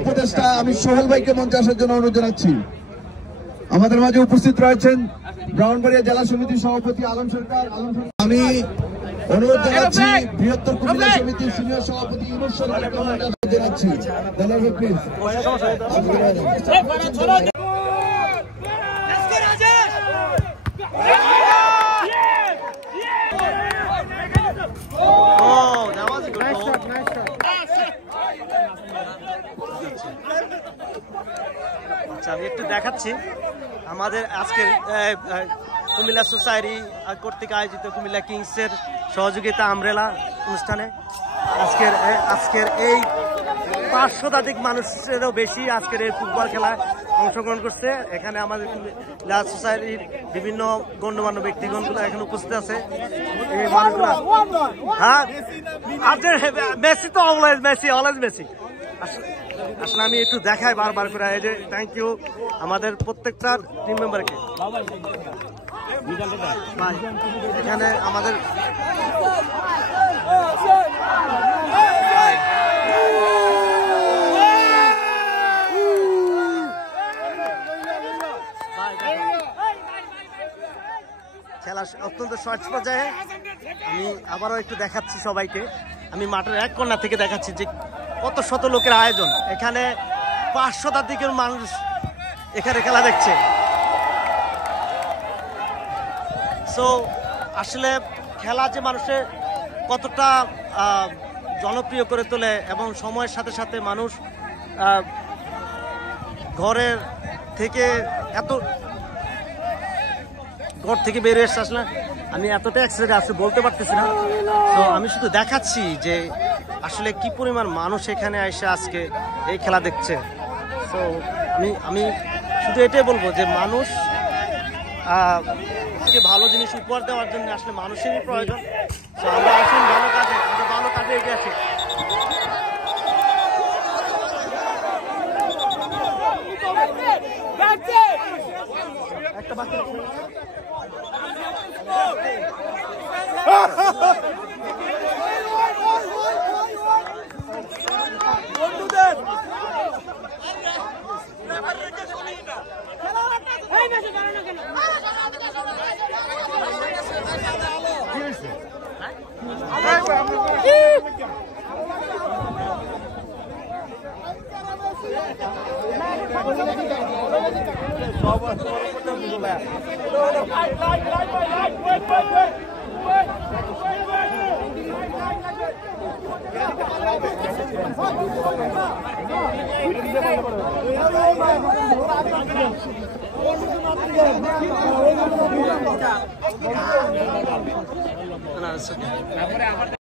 উপদেষ্টা আমি সোহেল ভাইকে মঞ্চে আসার জন্য অনুরোধ জানাচ্ছি। আমাদের মাঝে উপস্থিত রয়েছেন ব্রাহ্মণবাড়িয়া জেলা সমিতির সভাপতি আলম সরকার। আমি অনুরোধ জানাচ্ছি বৃহত্তর কুমিল্লা সমিতির সিনিয়র সভাপতি ইমর সরকারকে অনুরোধ জানাচ্ছি। আমি একটু দেখাচ্ছি আমাদের আজকের কুমিল্লা সোসাইটি কর্তৃক আয়োজিত কুমিল্লা কিংসের সহযোগিতা আমব্রেলা অনুষ্ঠানে আজকের এই 500 শতাধিক মানুষেরও বেশি আজকের এই ফুটবল খেলায় অংশগ্রহণ করছে। এখানে আমাদের কুমিল্লা সোসাইটির বিভিন্ন গণ্যমান্য ব্যক্তিগণগুলো এখানে উপস্থিত আছে। এই মানুষগুলো হ্যাঁ মেসি তো অলওয়েজ মেসি। আসলে আমি একটু দেখাই বারবার করে এই যে থ্যাংক ইউ আমাদের প্রত্যেকটা টিম মেম্বারকে। এখানে আমাদের খেলা অত্যন্ত শর্ট পর্যায়ে। আমি আবারও একটু দেখাচ্ছি সবাইকে। আমি মাঠের এক কর্নার থেকে দেখাচ্ছি যে কত শত লোকের আয়োজন। এখানে 500 শতাধিকের মানুষ এখানে খেলা দেখছে। সো আসলে খেলা যে মানুষের কতটা জনপ্রিয় করে তোলে এবং সময়ের সাথে সাথে মানুষ ঘরের থেকে ঘর থেকে বেরিয়ে এসে আসলে আমি এতটা এক্সাইটেড আছি বলতে পারতেছি না। তো আমি শুধু দেখাচ্ছি যে আসলে কি পরিমাণ মানুষ এখানে এসে আজকে এই খেলা দেখছে। তো আমি শুধু এটাই বলবো যে মানুষ ভালো জিনিস উপহার দেওয়ার জন্য আসলে মানুষেরই প্রয়োজন। তো আমরা আসুন ভালো কাজে এগিয়ে আসি। একটা বাকি